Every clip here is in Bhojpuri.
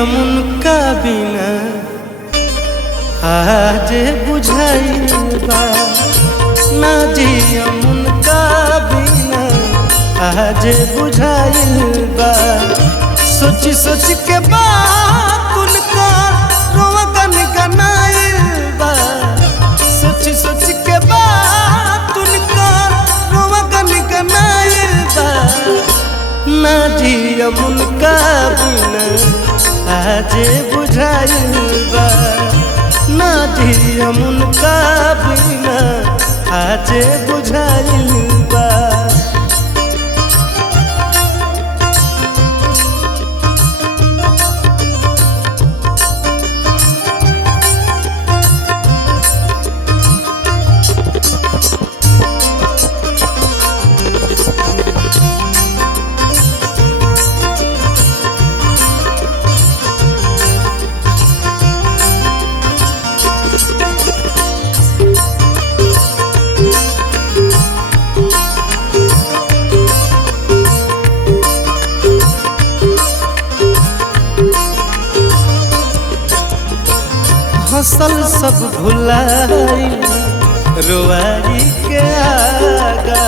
उनका बिना आज बुझाइल बा। ना जियम उनका बिना आज बुझाइल बा। सोच सोच के बात उनका रोवा गनगनाइल बा। सोच सोच के बात उनका रोवा गनगनाइल बा। ना जियम उनका बिना आज बुझाइल बा। ना जियम उनका बिना आज बुझाइल बा। हसल सब भुलाई रोआई के आगा।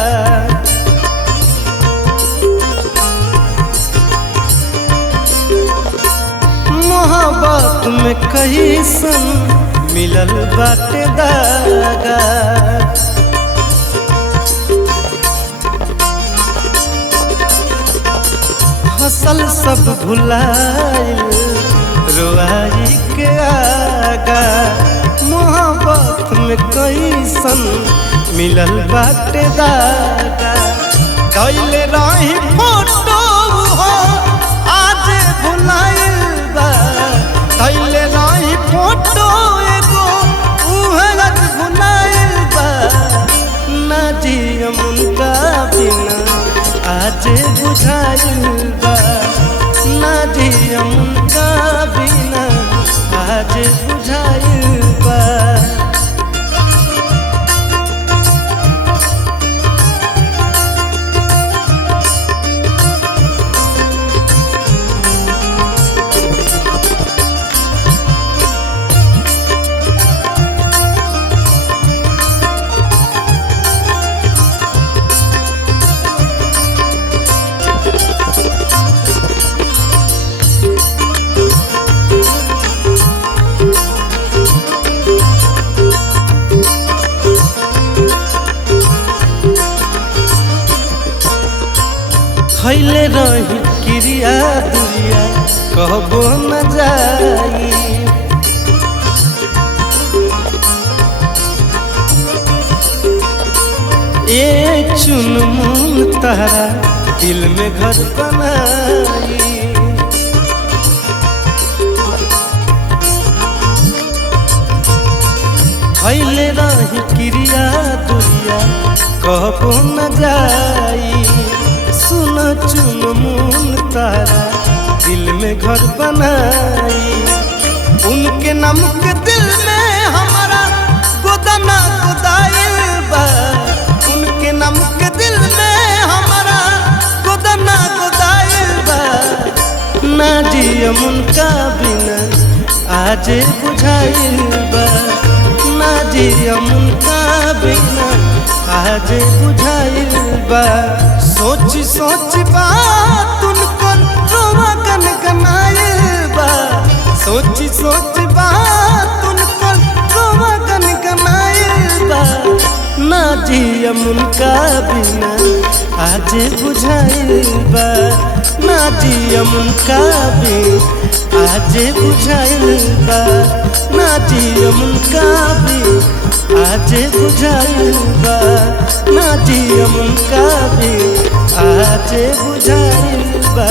मोहब्बत में कैसन मिलल बाटे दागा। हसल सब भुलाई रोआई के आगा। मोहब्बत में कैसन मिलल बाटे दागा। कैले रही फोटो हो आज भुलाइल बा। कैले रही फोटो एगो उहरत भुलाइल बा। ना जियम उनका बिना आज बुझाइल बा। ना जियम उनका बिना आज बुझाइल बा। खैले रही क्रिया दुरिया कहबो न जाई। ए चुनमुन तारा दिल में घर बनाई। खैले रही क्रिया दुरिया कहबो न जाई। सुन चुनमुन तारा दिल में घर बनाई। उनके नाम के दिल में हमारा गोदाना गोदाइल बा। उनके नाम के दिल में हमारा गोदाना गोदाइल बा। ना जियम उनका बिना आज बुझाइल बा। ना जियम उनका बिना आज बुझाइल बा। सोच सोच बात उनको रोवा गनगनाइल बा। सोच सोच बात उनको रोवा गनगनाइल बा। ना जियम उनका बिना आज बुझाइल बा। ना जियम उनका बिना आज बुझाइल बा। ना जियम उनका बिना आज बुझाइल बा। ना जियम उनका बिना आज बुझाइल बा।